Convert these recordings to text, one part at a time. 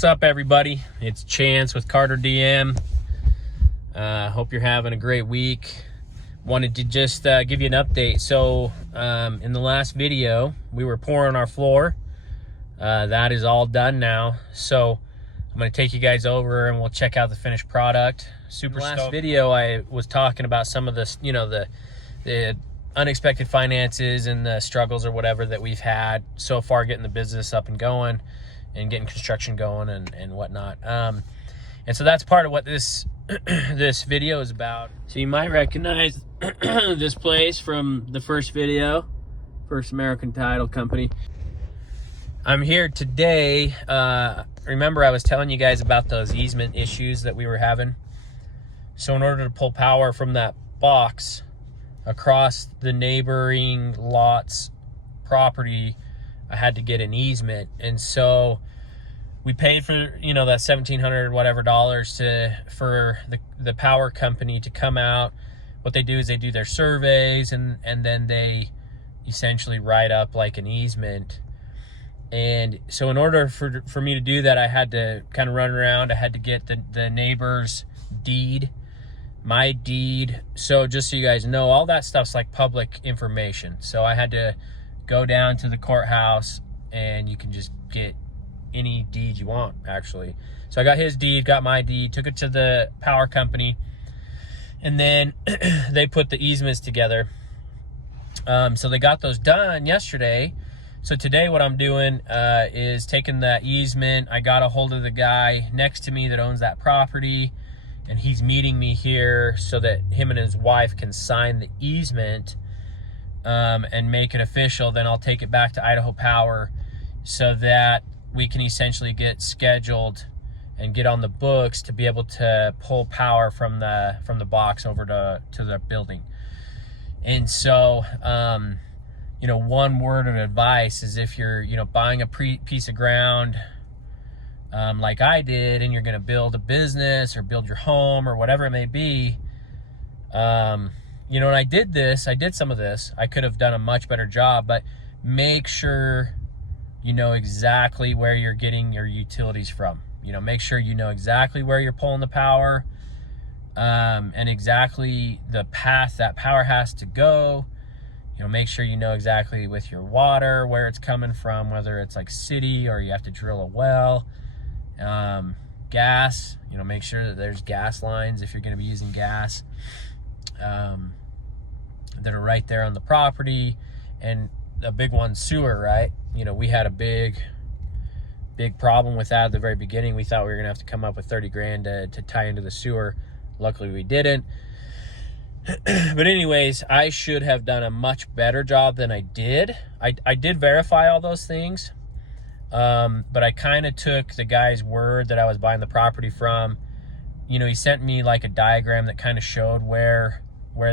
What's up, everybody? It's Chance with Carter Diem. Hope you're having a great week. Wanted to just give you an update. So in the last video, we were pouring our floor. That is all done now. So I'm going to take you guys over and we'll check out the finished product. Super stoked. Last video, I was talking about some of this, you know, the unexpected finances and the struggles or whatever that we've had so far getting the business up and going and getting construction going and whatnot. And so that's part of what this this video is about. So you might recognize this place from the first video, First American Title Company. I'm here today. Remember I was telling you guys about those easement issues that we were having? So in order to pull power from that box across the neighboring lot's property, I had to get an easement. And so we paid for, you know, that $1,700 whatever dollars for the power company to come out. What they do is they do their surveys and then they essentially write up like an easement. And so in order for me to do that, I had to kind of run around. I had to get the neighbor's deed, my deed. So just so you guys know, all that stuff's like public information. So I had to go down to the courthouse and you can just get any deed you want, actually. So I got his deed, got my deed, took it to the power company, and then they put the easements together. So they got those done yesterday. So today what I'm doing is taking that easement. I got a hold of the guy next to me that owns that property, and he's meeting me here so that him and his wife can sign the easement and make it official. Then I'll take it back to Idaho Power so that we can essentially get scheduled and get on the books to be able to pull power from the box over to the building. And so you know, one word of advice is if you're, you know, buying a piece of ground like I did, and you're going to build a business or build your home or whatever it may be, you know, and I did some of this. I could have done a much better job, but make sure you know exactly where you're getting your utilities from. You know, make sure you know exactly where you're pulling the power, and exactly the path that power has to go. You know, make sure you know exactly with your water where it's coming from, whether it's like city or you have to drill a well. Gas, you know, make sure that there's gas lines if you're going to be using gas that are right there on the property. And a big one, sewer, right? You know, we had a big problem with that at the very beginning. We thought we were gonna have to come up with 30 grand to tie into the sewer. Luckily we didn't. But anyways, I should have done a much better job than I did. I did verify all those things, but I kind of took the guy's word that I was buying the property from. You know, he sent me like a diagram that kind of showed where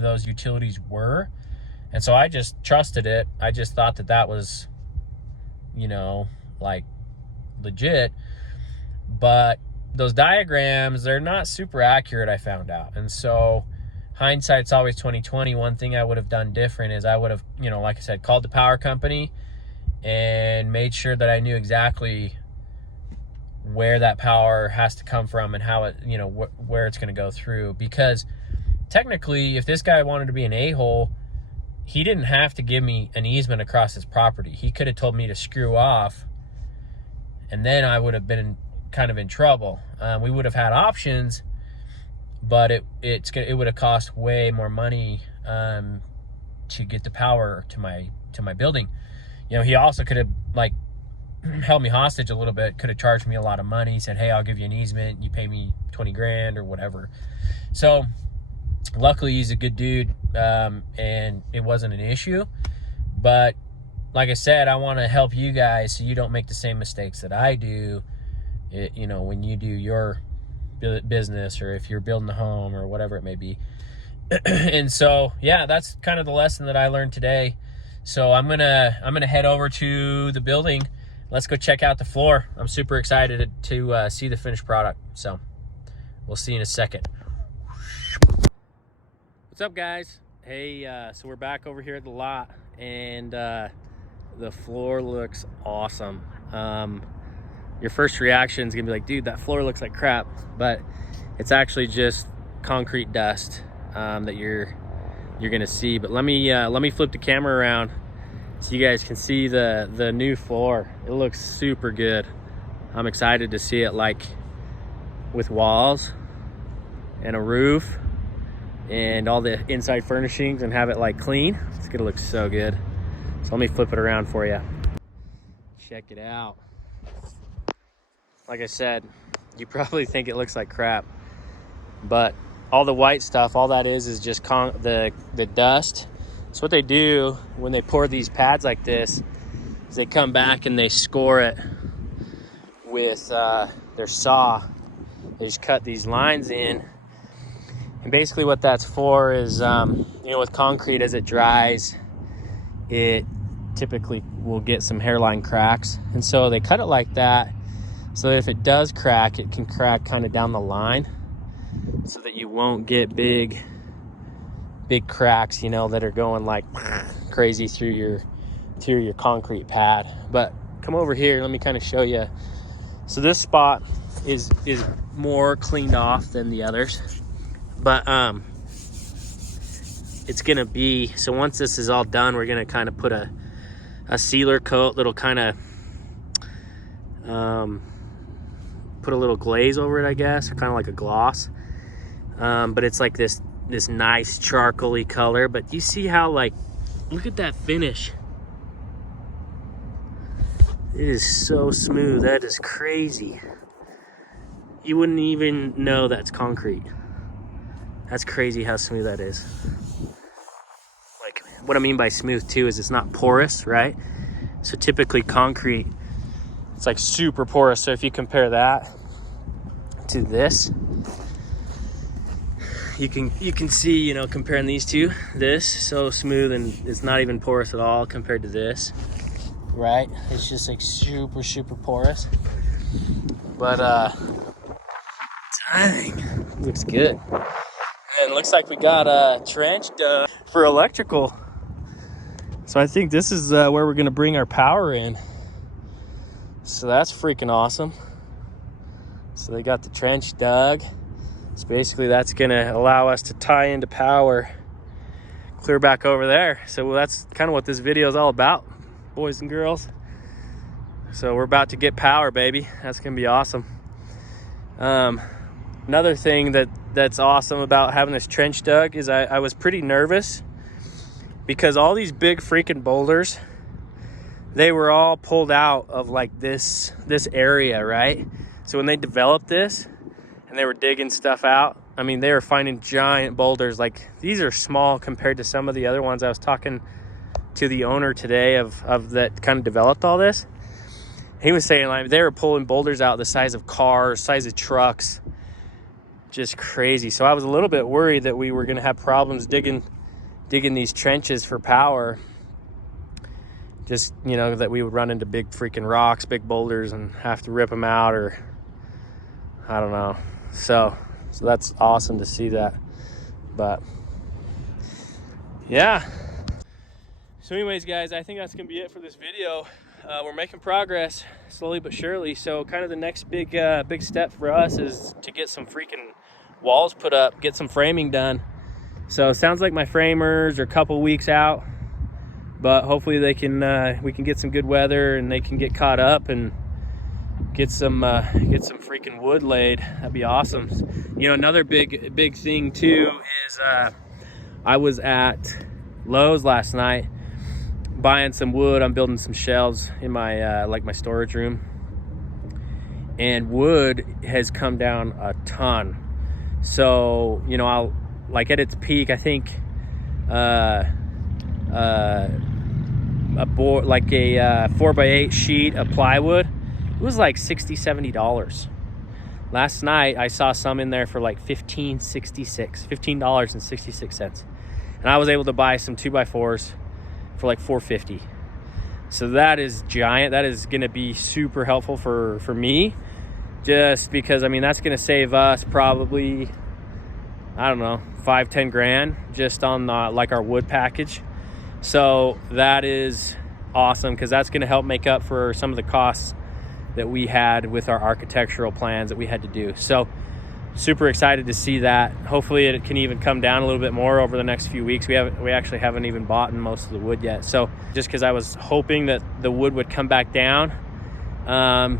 those utilities were. And so I just trusted it. I just thought that was, you know, like legit. But those diagrams, they're not super accurate, I found out. And so hindsight's always 20/20. One thing I would have done different is I would have, you know, like I said, called the power company and made sure that I knew exactly where that power has to come from and how it, you know, where it's going to go through. Because technically, if this guy wanted to be an a-hole, he didn't have to give me an easement across his property. He could have told me to screw off, and then I would have been kind of in trouble. We would have had options, but it would have cost way more money to get the power to my building. You know, he also could have like held me hostage a little bit. Could have charged me a lot of money. He said, "Hey, I'll give you an easement. You pay me 20 grand or whatever." So luckily he's a good dude, and it wasn't an issue. But like I said, I want to help you guys so you don't make the same mistakes that I do, you know, when you do your business or if you're building a home or whatever it may be. And so, yeah, that's kind of the lesson that I learned today. So I'm gonna head over to the building. Let's go check out the floor. I'm super excited to see the finished product. So we'll see you in a second. What's up, guys? Hey, so we're back over here at the lot, and the floor looks awesome. your first reaction is gonna be like, dude, that floor looks like crap, but it's actually just concrete dust that you're gonna see. But let me flip the camera around so you guys can see the new floor. It looks super good. I'm excited to see it like with walls and a roof and all the inside furnishings and have it like clean. It's gonna look so good. So let me flip it around for you. Check it out. Like I said, you probably think it looks like crap, but all the white stuff, all that is just the dust. So what they do when they pour these pads like this is they come back and they score it with their saw. They just cut these lines in, and basically what that's for is you know, with concrete, as it dries, it typically will get some hairline cracks, and so they cut it like that so that if it does crack, it can crack kind of down the line so that you won't get big cracks, you know, that are going like crazy through your concrete pad. But come over here, let me kind of show you. So this spot is more cleaned off than the others, but it's gonna be, so once this is all done, we're gonna kind of put a sealer coat that'll kind of put a little glaze over it, I guess, or kind of like a gloss. But it's like this nice charcoaly color. But you see how, like, look at that finish. It is so smooth. That is crazy. You wouldn't even know that's concrete. That's crazy how smooth that is. Like, what I mean by smooth too is it's not porous, right? So typically concrete, it's like super porous. So if you compare that to this, you can see, you know, comparing these two, this so smooth and it's not even porous at all compared to this, right? It's just like super porous. But dang, looks good. And it looks like we got a trench dug for electrical. So I think this is where we're gonna bring our power in. So that's freaking awesome. So they got the trench dug. So basically that's gonna allow us to tie into power clear back over there. So that's kind of what this video is all about, boys and girls. So we're about to get power, baby. That's gonna be awesome. Another thing that's awesome about having this trench dug is I was pretty nervous because all these big freaking boulders, they were all pulled out of like this area, right? So when they developed this and they were digging stuff out, I mean, they were finding giant boulders. Like, these are small compared to some of the other ones. I was talking to the owner today of that kind of developed all this. He was saying, like, they were pulling boulders out the size of cars, size of trucks, just crazy. So I was a little bit worried that we were gonna have problems digging these trenches for power. Just, you know, that we would run into big freaking rocks, big boulders, and have to rip them out, or I don't know. So that's awesome to see that. But yeah. So anyways, guys, I think that's gonna be it for this video. We're making progress slowly but surely. So kind of the next big step for us is to get some freaking walls put up, get some framing done. So it sounds like my framers are a couple weeks out, but hopefully they can we can get some good weather and they can get caught up and get some freaking wood laid. That'd be awesome. You know, another big thing too is I was at Lowe's last night buying some wood. I'm building some shelves in my like my storage room, and wood has come down a ton. So, you know, I'll, like, at its peak, I think a board, like a 4x8 sheet of plywood, it was like $60-$70. Last night I saw some in there for like $15.66, and I was able to buy some 2x4s for like $4.50. So that is giant. That is going to be super helpful for me, just because, I mean, that's going to save us probably, I don't know, 5-10 grand just on like our wood package. So that is awesome, because that's going to help make up for some of the costs that we had with our architectural plans that we had to do. So super excited to see that. Hopefully it can even come down a little bit more over the next few weeks. We actually haven't even bought in most of the wood yet. So just because I was hoping that the wood would come back down,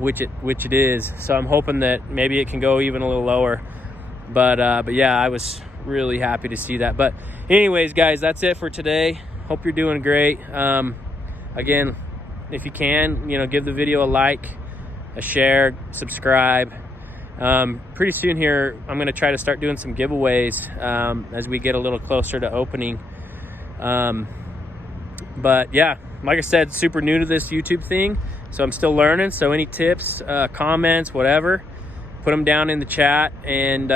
which it is. So I'm hoping that maybe it can go even a little lower. But yeah, I was really happy to see that. But anyways, guys, that's it for today. Hope you're doing great. Again, if you can, give the video a like, a share, subscribe. Pretty soon here, I'm going to try to start doing some giveaways as we get a little closer to opening. But yeah, like I said, super new to this YouTube thing, so I'm still learning. So any tips, comments, whatever, put them down in the chat. And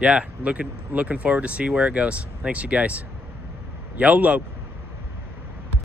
yeah, looking forward to see where it goes. Thanks, you guys. YOLO.